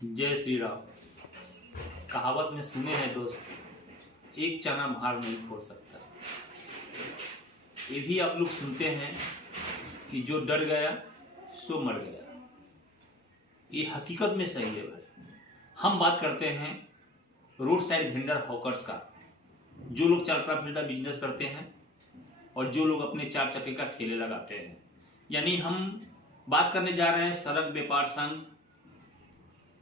जय श्री राम। कहावत में सुने हैं दोस्त, एक चना भार नहीं फोड़ सकता। ये भी आप लोग सुनते हैं कि जो डर गया सो मर गया। ये हकीकत में सही है भाई। हम बात करते हैं रोड साइड वेंडर हॉकर्स का, जो लोग चलता फिरता बिजनेस करते हैं और जो लोग अपने चार चक्के का ठेले लगाते हैं। यानी हम बात करने जा रहे हैं सड़क व्यापार संघ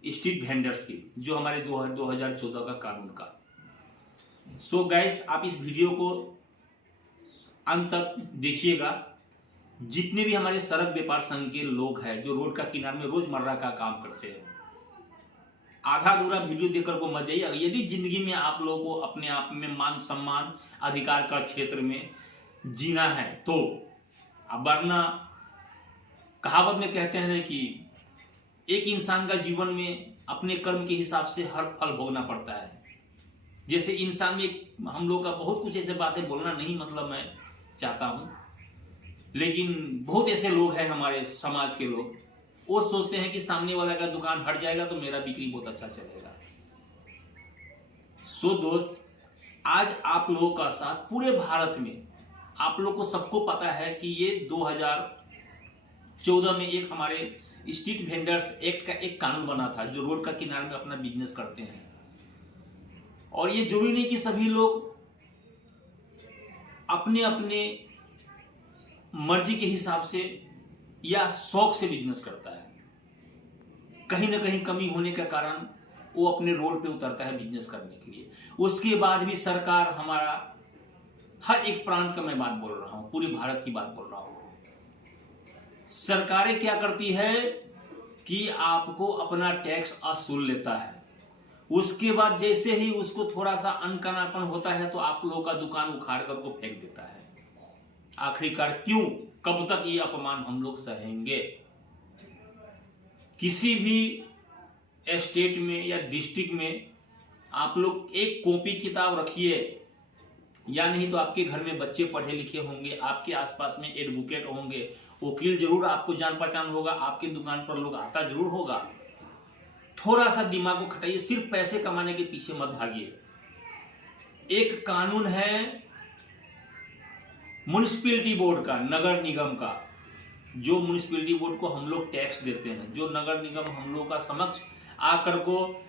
स्ट्रीट वेंडर्स की, जो हमारे 2014 का कानून का। सो गाइस, आप इस वीडियो को अंत तक देखिएगा। जितने भी हमारे सड़क व्यापार संघ के लोग हैं जो रोड का किनारे में रोजमर्रा का काम करते हैं, आधा अधूरा वीडियो देखकर को मत जाइए। यदि जिंदगी में आप लोगों को अपने आप में मान सम्मान अधिकार का क्षेत्र में जीना है तो, वरना कहावत में कहते हैं कि एक इंसान का जीवन में अपने कर्म के हिसाब से हर फल भोगना पड़ता है। जैसे इंसान में हम लोग का बहुत कुछ ऐसे बातें बोलना नहीं मतलब मैं चाहता हूं, लेकिन बहुत ऐसे लोग हैं हमारे समाज के लोग, वो सोचते हैं कि सामने वाला का दुकान हट जाएगा तो मेरा बिक्री बहुत अच्छा चलेगा। सो दोस्त, आज आप लोगों का साथ पूरे भारत में आप लोग को सबको पता है कि ये 2014 में एक हमारे स्ट्रीट वेंडर्स एक्ट का एक कानून बना था, जो रोड का किनारे में अपना बिजनेस करते हैं। और ये जरूरी नहीं कि सभी लोग अपने अपने मर्जी के हिसाब से या शौक से बिजनेस करता है। कहीं ना कहीं कमी होने के कारण वो अपने रोड पे उतरता है बिजनेस करने के लिए। उसके बाद भी सरकार हमारा हर एक प्रांत का मैं बात बोल रहा हूं, पूरे भारत की बात बोल रहा हूं, सरकारें क्या करती है कि आपको अपना टैक्स वसूल लेता है। उसके बाद जैसे ही उसको थोड़ा सा अनकनापन होता है तो आप लोगों का दुकान उखाड़ कर को फेंक देता है। आखिरकार क्यों, कब तक ये अपमान हम लोग सहेंगे? किसी भी स्टेट में या डिस्ट्रिक्ट में आप लोग एक कॉपी किताब रखिए, या नहीं तो आपके घर में बच्चे पढ़े लिखे होंगे, आपके आसपास में एडवोकेट होंगे, वकील जरूर आपको जान पहचान होगा, आपकी दुकान पर लोग आता जरूर होगा। थोड़ा सा दिमाग को खटाइए, सिर्फ पैसे कमाने के पीछे मत भागिए। एक कानून है म्युनिसिपैलिटी बोर्ड का, नगर निगम का, जो म्युनिसिपैलिटी बोर्ड को हम लोग टैक्स देते हैं, जो नगर निगम हम लोग का समक्ष आकर को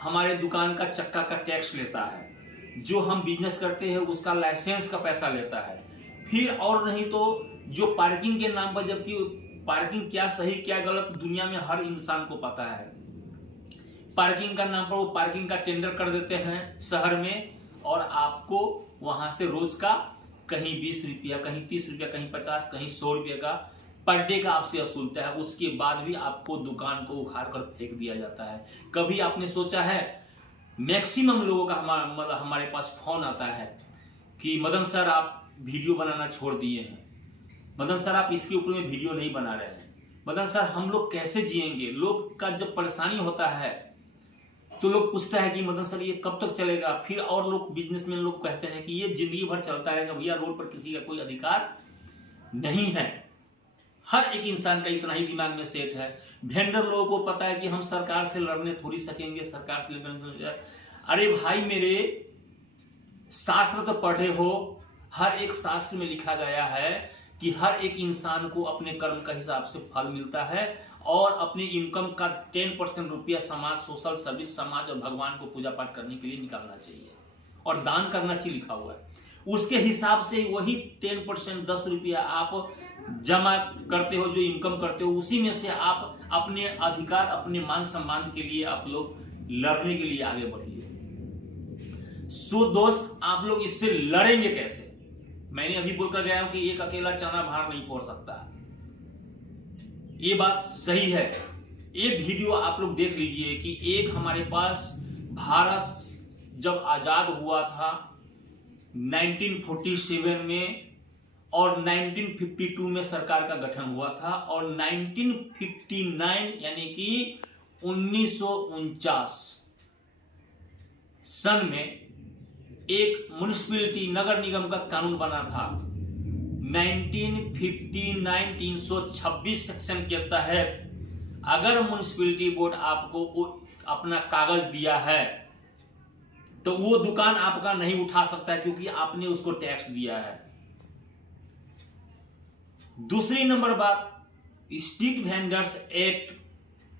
हमारे दुकान का चक्का का टैक्स लेता है, जो हम बिजनेस करते हैं उसका लाइसेंस का पैसा लेता है। फिर और नहीं तो जो पार्किंग के नाम पर, जबकि पार्किंग क्या सही क्या गलत दुनिया में हर इंसान को पता है, पार्किंग का नाम पर वो पार्किंग का टेंडर कर देते हैं शहर में, और आपको वहां से रोज का कहीं 20 रुपया, कहीं 30 रुपया, कहीं 50, कहीं 100 रुपये का पर डे का आपसे वसूलता है। उसके बाद भी आपको दुकान को उखाड़ कर फेंक दिया जाता है। कभी आपने सोचा है, मैक्सिमम लोगों का हमारे पास फोन आता है कि मदन सर आप वीडियो बनाना छोड़ दिए हैं, मदन सर आप इसके ऊपर में वीडियो नहीं बना रहे हैं, मदन सर हम लोग कैसे जिएंगे? लोग का जब परेशानी होता है तो लोग पूछता है कि मदन सर ये कब तक चलेगा? फिर और लोग बिजनेसमैन लोग कहते हैं कि ये जिंदगी भर चलता रहेगा। भैया, रोड पर किसी का कोई अधिकार नहीं है। हर एक इंसान का इतना ही दिमाग में सेट है। वेंडर लोगों को पता है कि हम सरकार से लड़ने थोड़ी सकेंगे, सरकार से लड़ने। अरे भाई मेरे, शास्त्र तो पढ़े हो, हर एक शास्त्र में लिखा गया है कि हर एक इंसान को अपने कर्म का हिसाब से फल मिलता है, और अपने इनकम का 10% रुपया समाज, सोशल सर्विस, समाज और भगवान को पूजा पाठ करने के लिए निकालना चाहिए, और दान करना चाहिए लिखा हुआ है। उसके हिसाब से वही 10%, 10 रुपया आप जमा करते हो, जो इनकम करते हो, उसी में से आप अपने अधिकार, अपने मान सम्मान के लिए आप लोग लड़ने के लिए आगे बढ़िए। सो दोस्त, आप लोग इससे लड़ेंगे कैसे? मैंने अभी बोलकर गया हूं कि एक अकेला चना भार नहीं फोड़ सकता। ये बात सही है। एक वीडियो आप लोग देख लीजिए कि एक हमारे पास भारत जब आजाद हुआ था 1947 में, और 1952 में सरकार का गठन हुआ था, और 1959 यानी कि 1949 सन में एक म्युनिसिपैलिटी नगर निगम का कानून बना था। 1959 326 सेक्शन के तहत अगर म्युनिसिपैलिटी बोर्ड आपको अपना कागज दिया है तो वो दुकान आपका नहीं उठा सकता है, क्योंकि आपने उसको टैक्स दिया है। दूसरी नंबर बात, स्ट्रीट वेंडर्स एक्ट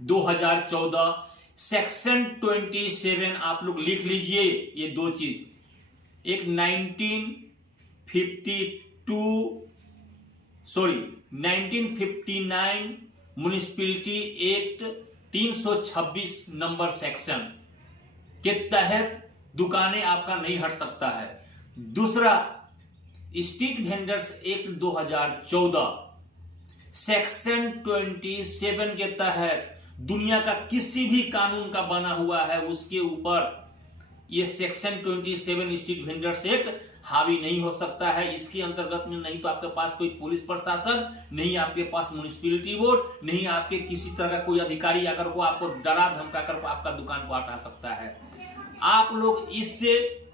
2014 सेक्शन 27 आप लोग लिख लीजिए। ये दो चीज, एक 1959 म्युनिसिपैलिटी एक्ट 326 नंबर सेक्शन के तहत दुकानें आपका नहीं हट सकता है। दूसरा, स्ट्रीट वेंडर्स एक्ट 2014 सेक्शन 27 के तहत दुनिया का किसी भी कानून का बना हुआ है उसके ऊपर ये सेक्शन 27 स्ट्रीट वेंडर्स एक्ट हावी नहीं हो सकता है। इसके अंतर्गत में नहीं तो आपके पास कोई पुलिस प्रशासन, नहीं आपके पास म्युनिसिपैलिटी बोर्ड, नहीं आपके किसी तरह का कोई अधिकारी आकर को आपको डरा धमका कर को आपका दुकान को हटा सकता है। आप लोग इससे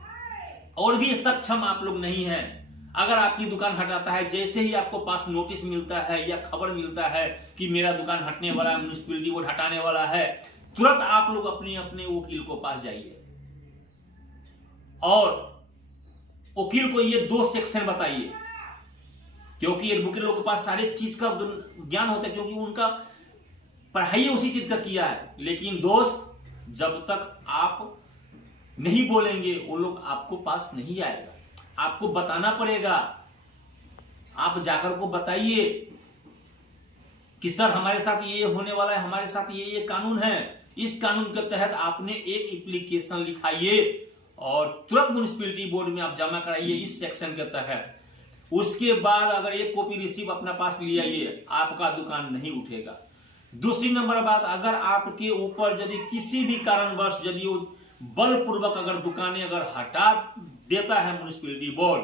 और भी सक्षम आप लोग नहीं हैं। अगर आपकी दुकान हटाता है, जैसे ही आपको पास नोटिस मिलता है या खबर मिलता है कि मेरा दुकान हटने वाला है, म्युनिसिपैलिटी बोर्ड हटाने वाला है, तुरंत आप लोग अपने अपने वकील को पास जाइए और वकील को ये 2 सेक्शन बताइए, क्योंकि एडवोकेट लोग के पास सारे चीज का ज्ञान होता है, क्योंकि उनका पढ़ाई उसी चीज का किया है। लेकिन दोस्त, जब तक आप नहीं बोलेंगे वो लोग आपको पास नहीं आएगा। आपको बताना पड़ेगा। आप जाकर को बताइए कि सर हमारे साथ ये होने वाला है, हमारे साथ ये कानून है, इस कानून के तहत आपने एक एप्लीकेशन लिखाइए और तुरंत म्युनिसिपैलिटी बोर्ड में आप जमा कराइए इस सेक्शन के तहत। उसके बाद अगर एक कॉपी रिसीव अपना पास ले आइए, आपका दुकान नहीं उठेगा। दूसरी नंबर बात, अगर आपके ऊपर यदि किसी भी कारणवश यदि वो बलपूर्वक अगर दुकानें अगर हटा देता है म्युनिसिपैलिटी बोर्ड,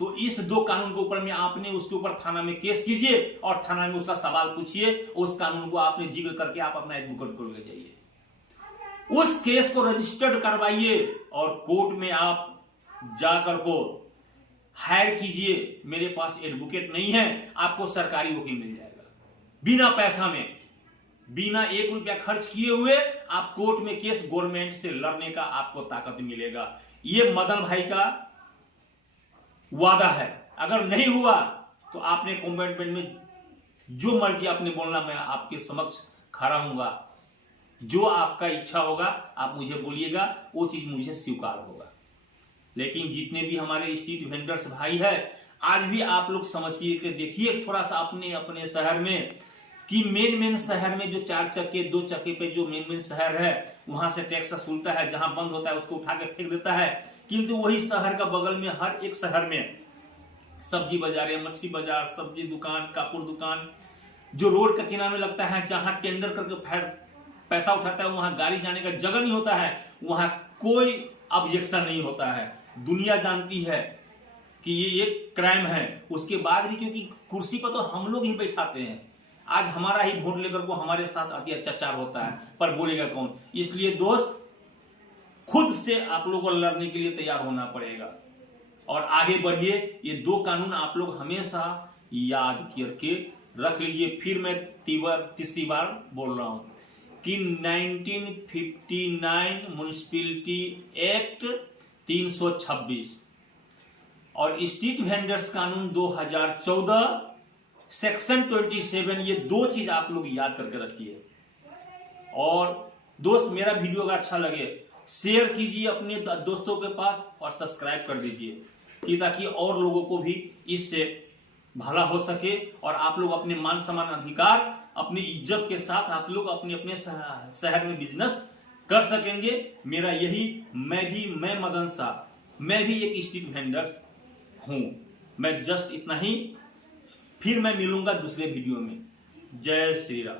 तो इस 2 कानून के ऊपर में आपने उसके ऊपर थाना में केस कीजिए और थाना में उसका सवाल पूछिए। उस कानून को आपने जिक्र करके आप अपना एडवोकेट को ले जाइए, उस केस को रजिस्टर्ड करवाइए और कोर्ट में आप जाकर को हायर कीजिए। मेरे पास एडवोकेट नहीं है, आपको सरकारी वकील मिल जाएगा बिना पैसा में, बिना 1 रुपया खर्च किए हुए आप कोर्ट में केस गवर्नमेंट से लड़ने का आपको ताकत मिलेगा। ये मदन भाई का वादा है। अगर नहीं हुआ तो आपने कमेंटमेंट में जो मर्जी आपने बोलना, मैं आपके समक्ष खड़ा हूंगा। जो आपका इच्छा होगा आप मुझे बोलिएगा, वो चीज मुझे स्वीकार होगा। लेकिन जितने भी हमारे स्ट्रीट वेंडर्स भाई है, आज भी आप लोग समझिए कि देखिए थोड़ा सा अपने अपने शहर में कि मेन शहर में जो 4 चक्के 2 चक्के पे जो मेन शहर है वहां से टैक्स वसूलता है, जहां बंद होता है उसको उठा के फेंक देता है। किंतु वही शहर का बगल में हर एक शहर में सब्जी बाजार, मछली बाजार, सब्जी दुकान, कापुर दुकान, जो रोड का किनारे में लगता है, जहां टेंडर करके पैसा उठाता है, वहां गाड़ी जाने का जगह नहीं होता है, वहां कोई ऑब्जेक्शन नहीं होता है। दुनिया जानती है कि ये एक क्राइम है। उसके बाद भी क्योंकि कुर्सी पर तो हम लोग ही बैठाते हैं, आज हमारा ही वोट लेकर को हमारे साथ अति अत्याचार होता है, पर बोलेगा कौन। इसलिए दोस्त, खुद से आप लोगों को लड़ने के लिए तैयार होना पड़ेगा और आगे बढ़िए। ये 2 कानून आप लोग हमेशा याद करके रख लीजिए। फिर मैं तीसरी बार बोल रहा हूं कि 1959 म्युनिसिपैलिटी एक्ट 326 और स्ट्रीट वेंडर्स कानून 2014 सेक्शन 27, ये 2 चीज आप लोग याद करके रखिए। और दोस्त, मेरा वीडियो अगर अच्छा लगे शेयर कीजिए अपने दोस्तों के पास और सब्सक्राइब कर दीजिए कि ताकि और लोगों को भी इससे भला हो सके और आप लोग अपने मान सम्मान अधिकार, अपनी इज्जत के साथ आप लोग अपने अपने शहर में बिजनेस कर सकेंगे। मेरा यही, मैं मदन शाह, मैं भी एक स्ट्रीट वेंडर हूं। मैं जस्ट इतना ही, फिर मैं मिलूंगा दूसरे वीडियो में। जय श्री राम।